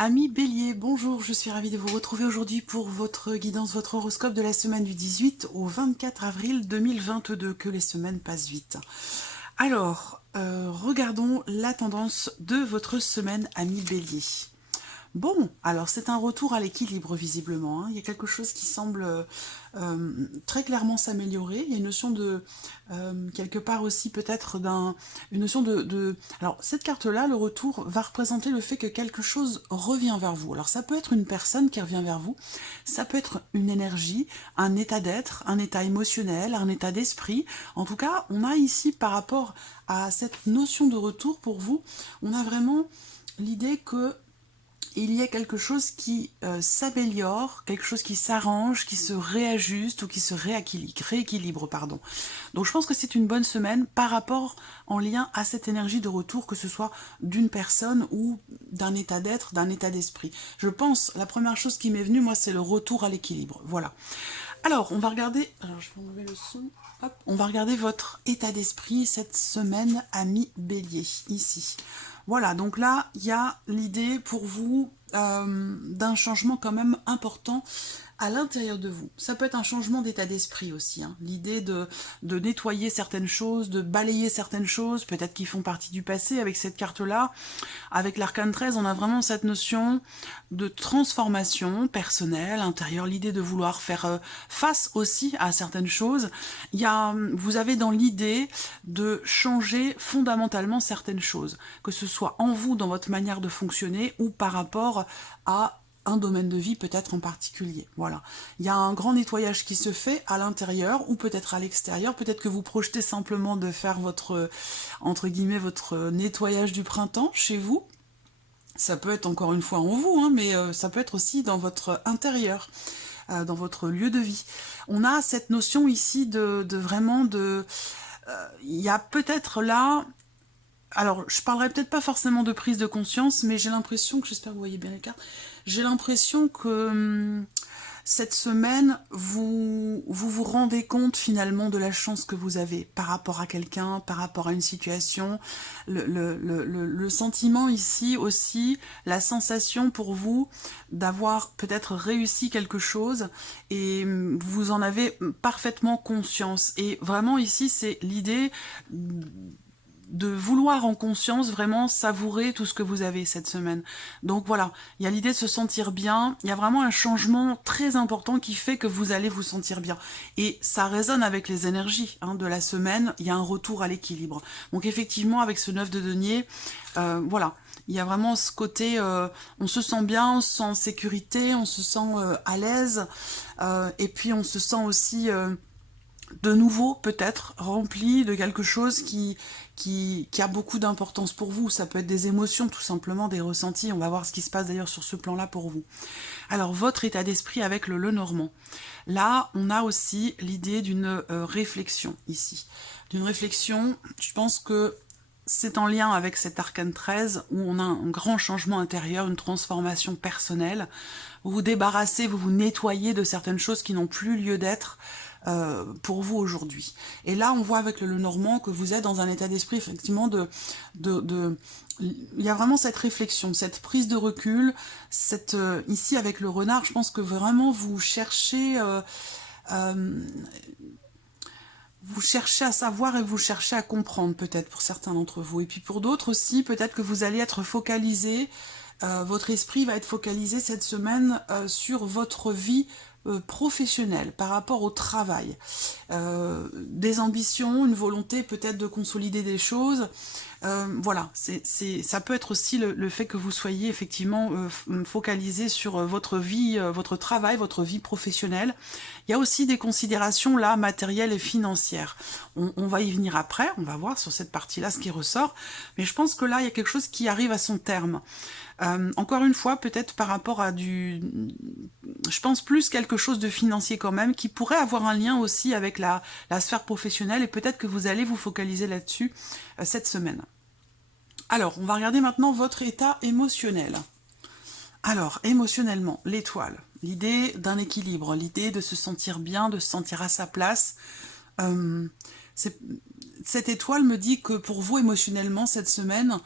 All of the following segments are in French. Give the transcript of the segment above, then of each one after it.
Amis Bélier, bonjour, je suis ravie de vous retrouver aujourd'hui pour votre guidance, votre horoscope de la semaine du 18 au 24 avril 2022, que les semaines passent vite. Alors, regardons la tendance de votre semaine, amis Bélier. Bon, alors c'est un retour à l'équilibre visiblement, hein. Il y a quelque chose qui semble très clairement s'améliorer. Il y a une notion de, quelque part aussi peut-être une notion Alors cette carte-là, le retour, va représenter le fait que quelque chose revient vers vous. Alors ça peut être une personne qui revient vers vous, ça peut être une énergie, un état d'être, un état émotionnel, un état d'esprit. En tout cas, on a ici par rapport à cette notion de retour pour vous, on a vraiment l'idée que il y a quelque chose qui s'améliore, quelque chose qui s'arrange, qui se réajuste ou qui se rééquilibre. Pardon. Donc je pense que c'est une bonne semaine par rapport en lien à cette énergie de retour, que ce soit d'une personne ou d'un état d'être, d'un état d'esprit. Je pense, la première chose qui m'est venue, moi, c'est le retour à l'équilibre. Voilà. Alors, on va regarder... Alors, je vais enlever le son. Hop. On va regarder votre état d'esprit cette semaine, ami Bélier, ici. Voilà, donc là, il y a l'idée pour vous d'un changement quand même important à l'intérieur de vous. Ça peut être un changement d'état d'esprit aussi, hein. L'idée de nettoyer certaines choses, de balayer certaines choses, peut-être qui font partie du passé avec cette carte-là. Avec l'arcane 13, on a vraiment cette notion de transformation personnelle, intérieure, l'idée de vouloir faire face aussi à certaines choses. Vous avez dans l'idée de changer fondamentalement certaines choses, que ce soit en vous, dans votre manière de fonctionner, ou par rapport à un domaine de vie peut-être en particulier. Voilà. Il y a un grand nettoyage qui se fait à l'intérieur ou peut-être à l'extérieur. Peut-être que vous projetez simplement de faire votre, entre guillemets, votre nettoyage du printemps chez vous. Ça peut être encore une fois en vous, hein, mais ça peut être aussi dans votre intérieur, dans votre lieu de vie. On a cette notion ici de vraiment de... Il y a peut-être là... Alors, je parlerai peut-être pas forcément de prise de conscience, mais j'ai l'impression que, j'espère que vous voyez bien les cartes, j'ai l'impression que cette semaine, vous rendez compte finalement de la chance que vous avez par rapport à quelqu'un, par rapport à une situation. Le sentiment ici aussi, la sensation pour vous d'avoir peut-être réussi quelque chose et vous en avez parfaitement conscience. Et vraiment ici, c'est l'idée de vouloir en conscience vraiment savourer tout ce que vous avez cette semaine. Donc voilà, il y a l'idée de se sentir bien, il y a vraiment un changement très important qui fait que vous allez vous sentir bien. Et ça résonne avec les énergies de la semaine, il y a un retour à l'équilibre. Donc effectivement, avec ce 9 de denier, voilà, il y a vraiment ce côté, on se sent bien, on se sent en sécurité, on se sent à l'aise, et puis on se sent aussi... de nouveau peut-être rempli de quelque chose qui a beaucoup d'importance pour vous. Ça peut être des émotions, tout simplement, des ressentis. On va voir ce qui se passe d'ailleurs sur ce plan-là pour vous. Alors, votre état d'esprit avec le Lenormand. Là, on a aussi l'idée d'une réflexion ici. D'une réflexion, je pense que c'est en lien avec cet arcane 13 où on a un grand changement intérieur, une transformation personnelle. Vous vous débarrassez, vous vous nettoyez de certaines choses qui n'ont plus lieu d'être pour vous aujourd'hui. Et là, on voit avec le Lenormand que vous êtes dans un état d'esprit effectivement il y a vraiment cette réflexion, cette prise de recul, ici avec le renard, je pense que vraiment vous cherchez à savoir et vous cherchez à comprendre peut-être pour certains d'entre vous. Et puis pour d'autres aussi, peut-être que vous allez être focalisé, votre esprit va être focalisé cette semaine sur votre vie professionnelle par rapport au travail. Des ambitions, une volonté peut-être de consolider des choses. Voilà, ça peut être aussi le fait que vous soyez effectivement focalisé sur votre vie, votre travail, votre vie professionnelle. Il y a aussi des considérations là, matérielles et financières. On va y venir après, on va voir sur cette partie-là ce qui ressort, mais je pense que là, il y a quelque chose qui arrive à son terme. Encore une fois, peut-être par rapport à je pense plus quelque chose de financier quand même, qui pourrait avoir un lien aussi avec la sphère professionnelle, et peut-être que vous allez vous focaliser là-dessus cette semaine. Alors, on va regarder maintenant votre état émotionnel. Alors, émotionnellement, l'étoile, l'idée d'un équilibre, l'idée de se sentir bien, de se sentir à sa place. Cette étoile me dit que pour vous, émotionnellement, cette semaine,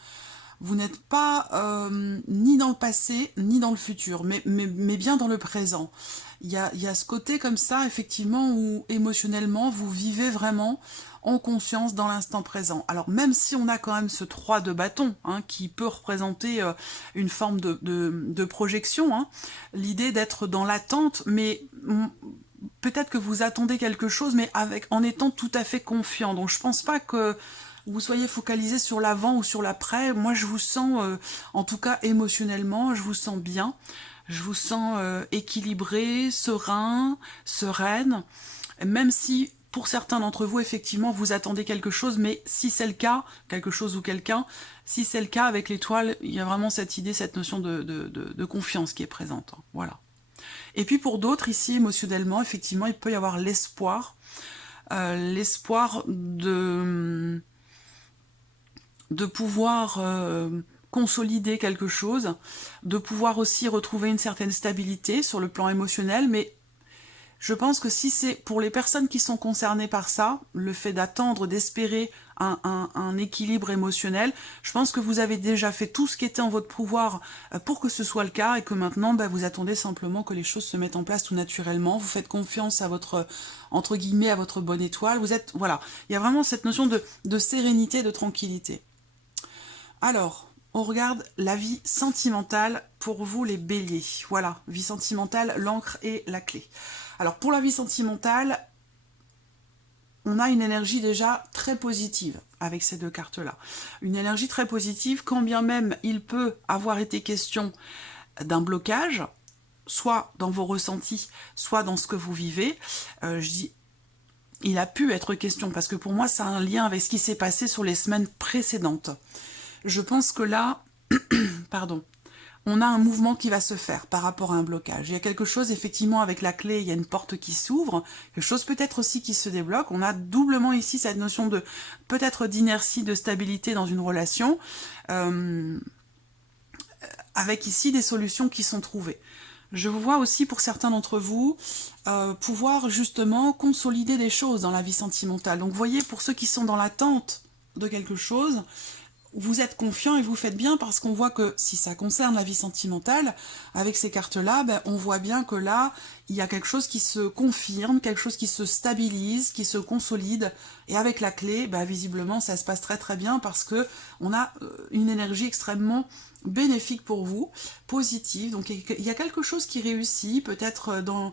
Vous n'êtes pas ni dans le passé, ni dans le futur, mais bien dans le présent. Il y a ce côté comme ça, effectivement, où émotionnellement, vous vivez vraiment en conscience dans l'instant présent. Alors même si on a quand même ce 3 de bâton, hein, qui peut représenter une forme de projection, hein, l'idée d'être dans l'attente, mais peut-être que vous attendez quelque chose, mais en étant tout à fait confiant. Donc je pense pas que vous soyez focalisé sur l'avant ou sur l'après. Moi je vous sens, en tout cas émotionnellement, je vous sens bien. Je vous sens équilibré, serein, sereine, même si pour certains d'entre vous, effectivement, vous attendez quelque chose, mais si c'est le cas, quelque chose ou quelqu'un, si c'est le cas avec l'étoile, il y a vraiment cette idée, cette notion de confiance qui est présente. Voilà. Et puis pour d'autres, ici, émotionnellement, effectivement, il peut y avoir l'espoir de pouvoir consolider quelque chose, de pouvoir aussi retrouver une certaine stabilité sur le plan émotionnel, mais je pense que si c'est pour les personnes qui sont concernées par ça, le fait d'attendre, d'espérer un équilibre émotionnel, je pense que vous avez déjà fait tout ce qui était en votre pouvoir pour que ce soit le cas et que maintenant vous attendez simplement que les choses se mettent en place tout naturellement. Vous faites confiance à votre, entre guillemets, à votre bonne étoile. Vous êtes, voilà, il y a vraiment cette notion de sérénité, de tranquillité. Alors, on regarde la vie sentimentale pour vous les béliers. Voilà, vie sentimentale, l'encre et la clé. Alors pour la vie sentimentale, on a une énergie déjà très positive avec ces deux cartes-là. Une énergie très positive, quand bien même il peut avoir été question d'un blocage, soit dans vos ressentis, soit dans ce que vous vivez. Je dis, il a pu être question, parce que pour moi, ça a un lien avec ce qui s'est passé sur les semaines précédentes. Je pense que là, pardon, on a un mouvement qui va se faire par rapport à un blocage. Il y a quelque chose, effectivement, avec la clé, il y a une porte qui s'ouvre, quelque chose peut-être aussi qui se débloque. On a doublement ici cette notion de peut-être d'inertie, de stabilité dans une relation, avec ici des solutions qui sont trouvées. Je vous vois aussi, pour certains d'entre vous, pouvoir justement consolider des choses dans la vie sentimentale. Donc vous voyez, pour ceux qui sont dans l'attente de quelque chose, vous êtes confiant et vous faites bien, parce qu'on voit que si ça concerne la vie sentimentale, avec ces cartes-là, on voit bien que là, il y a quelque chose qui se confirme, quelque chose qui se stabilise, qui se consolide. Et avec la clé, visiblement, ça se passe très très bien, parce que on a une énergie extrêmement bénéfique pour vous, positive. Donc il y a quelque chose qui réussit, peut-être dans...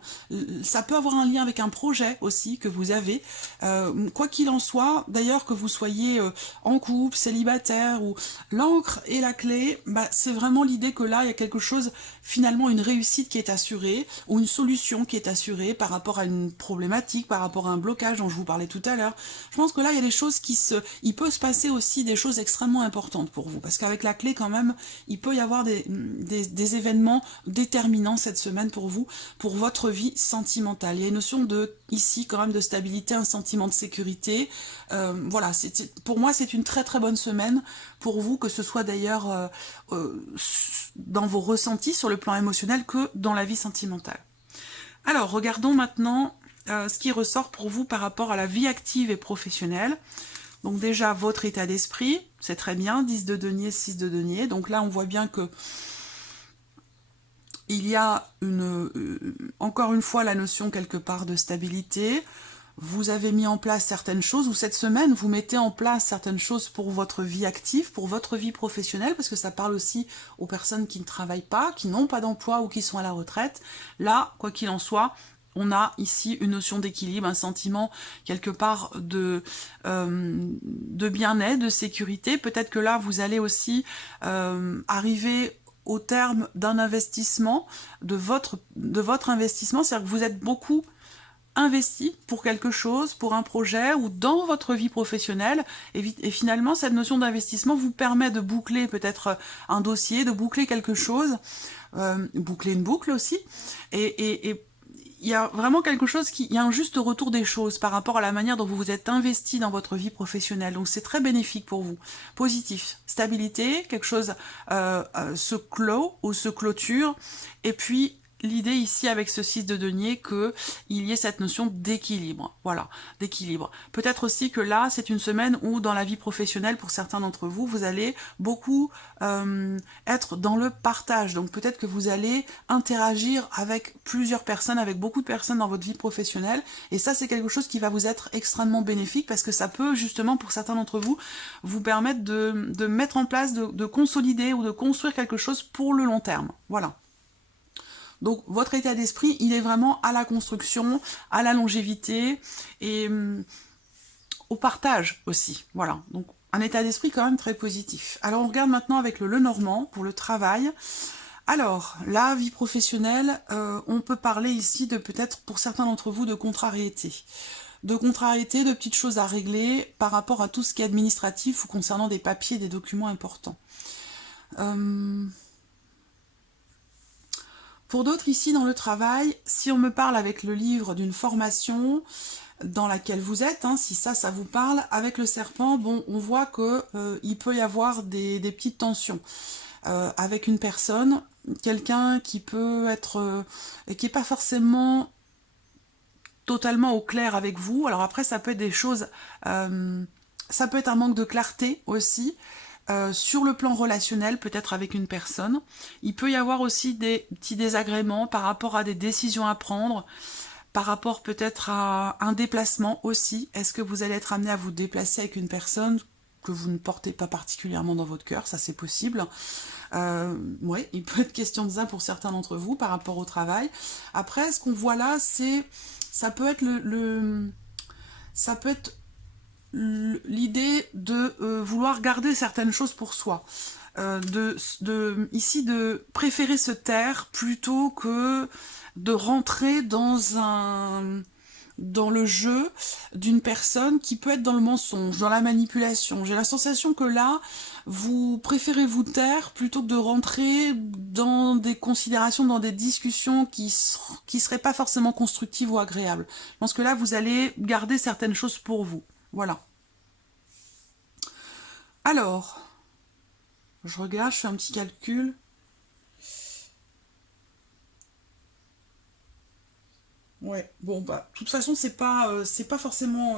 Ça peut avoir un lien avec un projet aussi que vous avez. Quoi qu'il en soit, d'ailleurs, que vous soyez en couple, célibataire, ou l'encre et la clé, c'est vraiment l'idée que là, il y a quelque chose, finalement, une réussite qui est assurée, ou une solution qui est assurée par rapport à une problématique, par rapport à un blocage dont je vous parlais tout à l'heure. Je pense que là, il y a des choses il peut se passer aussi des choses extrêmement importantes pour vous, parce qu'avec la clé, quand même, il peut y avoir des événements déterminants cette semaine pour vous, pour votre vie sentimentale. Il y a une notion ici, quand même, de stabilité, un sentiment de sécurité. Voilà, pour moi, c'est une très très bonne semaine pour vous, que ce soit d'ailleurs dans vos ressentis sur le plan émotionnel que dans la vie sentimentale. Alors, regardons maintenant ce qui ressort pour vous par rapport à la vie active et professionnelle. Donc déjà, votre état d'esprit, c'est très bien, 10 de denier, 6 de denier. Donc là, on voit bien que il y a encore une fois la notion quelque part de stabilité. Vous avez mis en place certaines choses, ou cette semaine, vous mettez en place certaines choses pour votre vie active, pour votre vie professionnelle, parce que ça parle aussi aux personnes qui ne travaillent pas, qui n'ont pas d'emploi ou qui sont à la retraite. Là, quoi qu'il en soit, on a ici une notion d'équilibre, un sentiment quelque part de bien-être, de sécurité. Peut-être que là, vous allez aussi arriver au terme d'un investissement, de votre investissement, c'est-à-dire que vous êtes beaucoup investi pour quelque chose, pour un projet ou dans votre vie professionnelle, et finalement cette notion d'investissement vous permet de boucler peut-être un dossier, de boucler quelque chose, boucler une boucle aussi, et il y a vraiment quelque chose il y a un juste retour des choses par rapport à la manière dont vous vous êtes investi dans votre vie professionnelle. Donc c'est très bénéfique pour vous. Positif, stabilité, quelque chose se clôt ou se clôture, et puis l'idée ici avec ce 6 de denier qu'il y ait cette notion d'équilibre, voilà, d'équilibre. Peut-être aussi que là, c'est une semaine où dans la vie professionnelle, pour certains d'entre vous, vous allez beaucoup être dans le partage. Donc peut-être que vous allez interagir avec plusieurs personnes, avec beaucoup de personnes dans votre vie professionnelle. Et ça, c'est quelque chose qui va vous être extrêmement bénéfique parce que ça peut justement, pour certains d'entre vous, vous permettre de mettre en place, de consolider ou de construire quelque chose pour le long terme. Voilà. Donc votre état d'esprit, il est vraiment à la construction, à la longévité et au partage aussi. Voilà, donc un état d'esprit quand même très positif. Alors on regarde maintenant avec le Lenormand pour le travail. Alors, la vie professionnelle, on peut parler ici de peut-être pour certains d'entre vous de contrariété. De contrariété, de petites choses à régler par rapport à tout ce qui est administratif ou concernant des papiers, des documents importants. Pour d'autres ici dans le travail, si on me parle avec le livre d'une formation dans laquelle vous êtes, hein, si ça vous parle, avec le serpent, bon, on voit que il peut y avoir des petites tensions avec une personne, quelqu'un qui peut être, qui n'est pas forcément totalement au clair avec vous. Alors après, ça peut être des choses, ça peut être un manque de clarté aussi, sur le plan relationnel, peut-être avec une personne. Il peut y avoir aussi des petits désagréments par rapport à des décisions à prendre, par rapport peut-être à un déplacement aussi. Est-ce que vous allez être amené à vous déplacer avec une personne que vous ne portez pas particulièrement dans votre cœur? Ça, c'est possible. Ouais, il peut être question de ça pour certains d'entre vous par rapport au travail. Après, ce qu'on voit là, c'est ça peut être ça peut être l'idée de vouloir garder certaines choses pour soi. Ici, de préférer se taire plutôt que de rentrer dans le jeu d'une personne qui peut être dans le mensonge, dans la manipulation. J'ai la sensation que là, vous préférez vous taire plutôt que de rentrer dans des considérations, dans des discussions qui seraient pas forcément constructives ou agréables. Je pense que là, vous allez garder certaines choses pour vous. Voilà. Alors, je regarde, je fais un petit calcul. Ouais, bon, bah, de toute façon, c'est pas forcément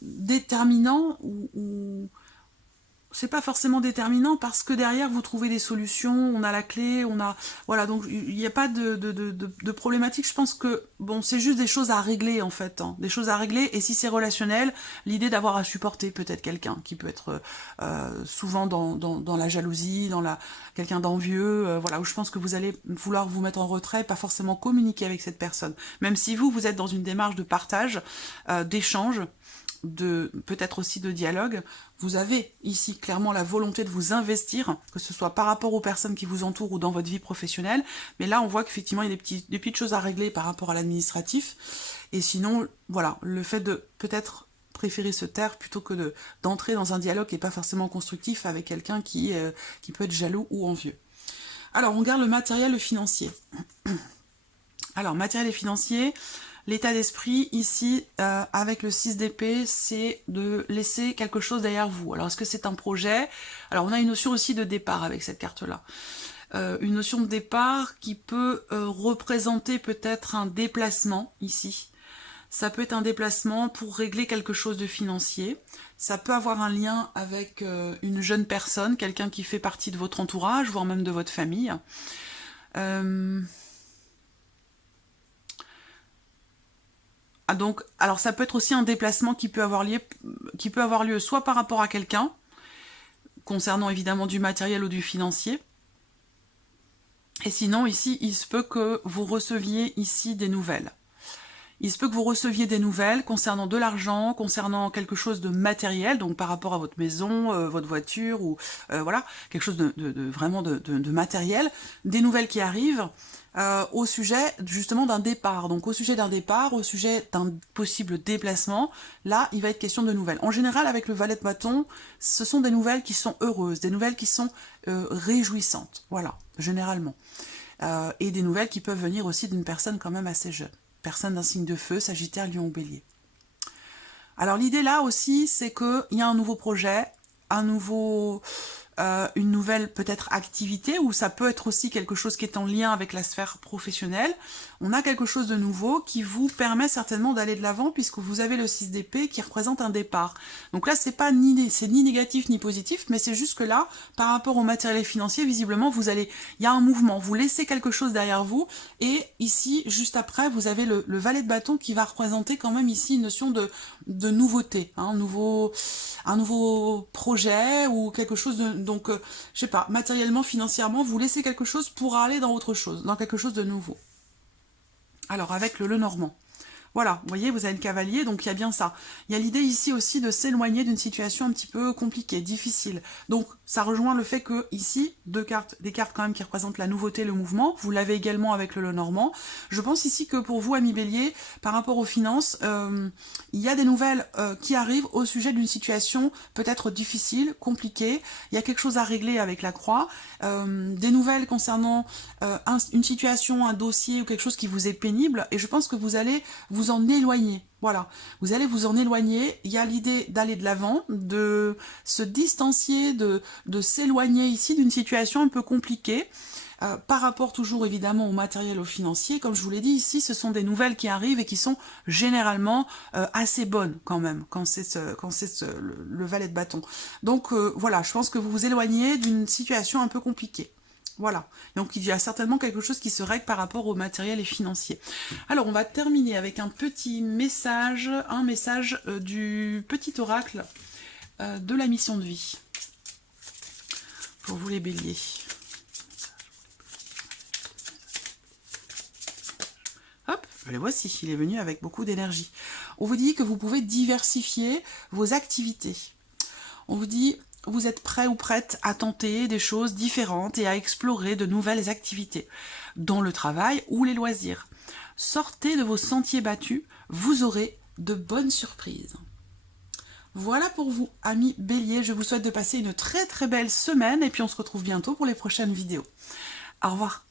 déterminant ou c'est pas forcément déterminant parce que derrière vous trouvez des solutions, on a la clé, on a... Voilà, donc il n'y a pas de problématique, je pense que, bon, c'est juste des choses à régler en fait, hein, des choses à régler, et si c'est relationnel, l'idée d'avoir à supporter peut-être quelqu'un qui peut être souvent dans la jalousie, quelqu'un d'envieux, voilà, où je pense que vous allez vouloir vous mettre en retrait, pas forcément communiquer avec cette personne, même si vous êtes dans une démarche de partage, d'échange, peut-être aussi de dialogue, vous avez ici clairement la volonté de vous investir, que ce soit par rapport aux personnes qui vous entourent ou dans votre vie professionnelle, mais là on voit qu'effectivement il y a des petites choses à régler par rapport à l'administratif, et sinon, voilà, le fait de peut-être préférer se taire plutôt que d'entrer dans un dialogue qui n'est pas forcément constructif avec quelqu'un qui peut être jaloux ou envieux. Alors on regarde le matériel, le financier. Alors, matériel et financier, l'état d'esprit ici, avec le 6 d'épée, c'est de laisser quelque chose derrière vous. Alors, est-ce que c'est un projet? Alors, on a une notion aussi de départ avec cette carte-là. Une notion de départ qui peut représenter peut-être un déplacement ici. Ça peut être un déplacement pour régler quelque chose de financier. Ça peut avoir un lien avec une jeune personne, quelqu'un qui fait partie de votre entourage, voire même de votre famille. Donc, alors ça peut être aussi un déplacement qui peut avoir lieu soit par rapport à quelqu'un, concernant évidemment du matériel ou du financier. Et sinon, ici, il se peut que vous receviez ici des nouvelles. Il se peut que vous receviez des nouvelles concernant de l'argent, concernant quelque chose de matériel, donc par rapport à votre maison, votre voiture, ou voilà, quelque chose vraiment de matériel, des nouvelles qui arrivent au sujet justement d'un départ. Donc au sujet d'un départ, au sujet d'un possible déplacement, là, il va être question de nouvelles. En général, avec le valet de bâton, ce sont des nouvelles qui sont heureuses, des nouvelles qui sont réjouissantes, voilà, généralement. Et des nouvelles qui peuvent venir aussi d'une personne quand même assez jeune. Personne d'un signe de feu, Sagittaire, Lion ou Bélier. Alors l'idée là aussi, c'est qu'il y a un nouveau projet, un nouveau une nouvelle peut-être activité, ou ça peut être aussi quelque chose qui est en lien avec la sphère professionnelle. On a quelque chose de nouveau qui vous permet certainement d'aller de l'avant, puisque vous avez le 6 d'épée qui représente un départ. Donc là, c'est ni négatif ni positif, mais c'est juste que là, par rapport au matériel financier, visiblement, il y a un mouvement, vous laissez quelque chose derrière vous, et ici, juste après, vous avez le valet de bâton qui va représenter quand même ici une notion de nouveauté, hein, un nouveau projet ou quelque chose de... Donc, je sais pas, matériellement, financièrement, vous laissez quelque chose pour aller dans autre chose, dans quelque chose de nouveau. Alors, avec le Lenormand. Voilà, vous voyez, vous avez le cavalier, donc il y a bien ça. Il y a l'idée ici aussi de s'éloigner d'une situation un petit peu compliquée, difficile. Donc, ça rejoint le fait que, ici, des cartes quand même qui représentent la nouveauté, le mouvement. Vous l'avez également avec le Lenormand. Je pense ici que pour vous, amis Bélier, par rapport aux finances, il y a des nouvelles qui arrivent au sujet d'une situation peut-être difficile, compliquée. Il y a quelque chose à régler avec la croix. Des nouvelles concernant une situation, un dossier ou quelque chose qui vous est pénible. Et je pense que vous allez vous en éloigner. Voilà, vous allez vous en éloigner. Il y a l'idée d'aller de l'avant, de se distancier, de s'éloigner ici d'une situation un peu compliquée. Par rapport toujours évidemment au matériel, au financier, comme je vous l'ai dit ici, ce sont des nouvelles qui arrivent et qui sont généralement assez bonnes quand même, quand c'est le valet de bâton. Donc voilà, je pense que vous vous éloignez d'une situation un peu compliquée. Voilà, donc il y a certainement quelque chose qui se règle par rapport au matériel et financier. Alors on va terminer avec un petit message, du petit oracle de la mission de vie. Pour vous les béliers. Hop, le voici, il est venu avec beaucoup d'énergie. On vous dit que vous pouvez diversifier vos activités. On vous dit... Vous êtes prêt ou prête à tenter des choses différentes et à explorer de nouvelles activités, dans le travail ou les loisirs. Sortez de vos sentiers battus, vous aurez de bonnes surprises. Voilà pour vous, amis Bélier, je vous souhaite de passer une très très belle semaine et puis on se retrouve bientôt pour les prochaines vidéos. Au revoir.